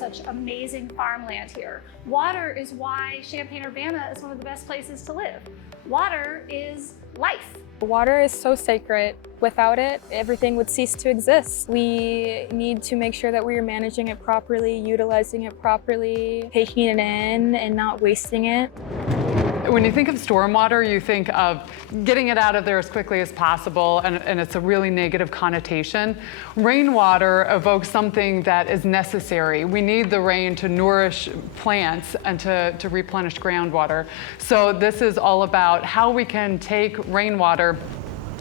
such amazing farmland here. Water is why Champaign-Urbana is one of the best places to live. Water is life. Water is so sacred. Without it, everything would cease to exist. We need to make sure that we are managing it properly, utilizing it properly, taking it in and not wasting it. When you think of stormwater, you think of getting it out of there as quickly as possible, and it's a really negative connotation. Rainwater evokes something that is necessary. We need the rain to nourish plants and to replenish groundwater. So this is all about how we can take rainwater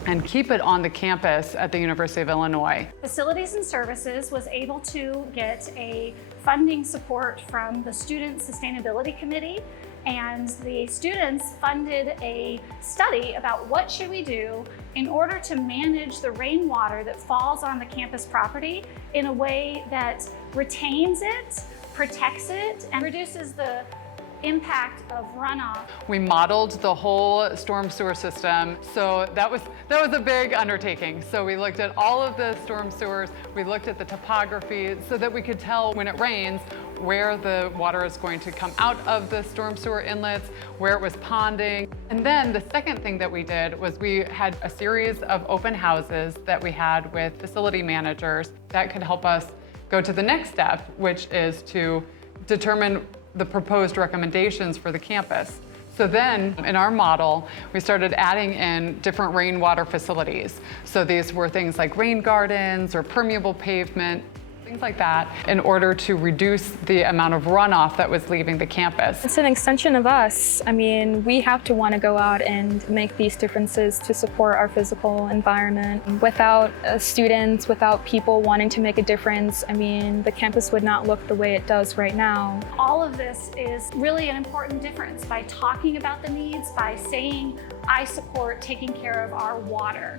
and keep it on the campus at the University of Illinois. Facilities and Services was able to get a funding support from the Student Sustainability Committee, and the students funded a study about what should we do in order to manage the rainwater that falls on the campus property in a way that retains it, protects it, and reduces the impact of runoff. We modeled the whole storm sewer system, so that was a big undertaking. So we looked at all of the storm sewers, we looked at the topography so that we could tell when it rains where the water is going to come out of the storm sewer inlets, where it was ponding. And then the second thing that we did was we had a series of open houses that we had with facility managers that could help us go to the next step, which is to determine the proposed recommendations for the campus. So then in our model, we started adding in different rainwater facilities. So these were things like rain gardens or permeable pavement, things like that, in order to reduce the amount of runoff that was leaving the campus. It's an extension of us. I mean, we have to want to go out and make these differences to support our physical environment. Without students, without people wanting to make a difference, I mean, the campus would not look the way it does right now. All of this is really an important difference by talking about the needs, by saying, I support taking care of our water.